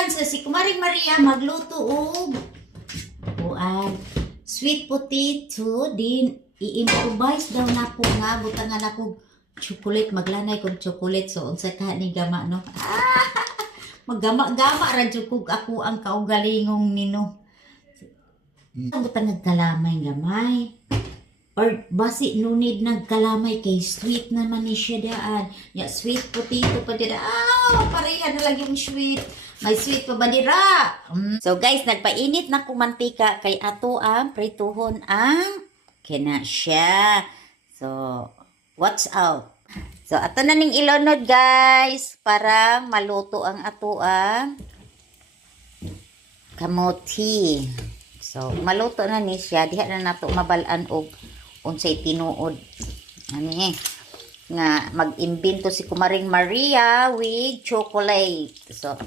guys, si Kumaring Maria magluto og kuan sweet potato din i-improvise daw na po nga butangan ako chocolate maglanay kog chocolate so unsa ka ni gama no. Maggama-gama ra jud kog ako ang kaugalingong nino. Butangan nagkalamay gamay. Or basi no need nagkalamay kay sweet naman ni siya daan. Ya sweet potato pa dira. Pareha na lang yung sweet. May sweet pa ba dira? So guys, nagpainit na kong mantika kay ato ang prituhon ang kina siya. So, watch out. So, ato na ning ilunod guys para maluto ang ato ang kamuti. So, maluto na ni siya. Diha na nato mabalaan og unsay tinuod. Ani nga mag-imbento si Kumaring Maria with chocolate. So,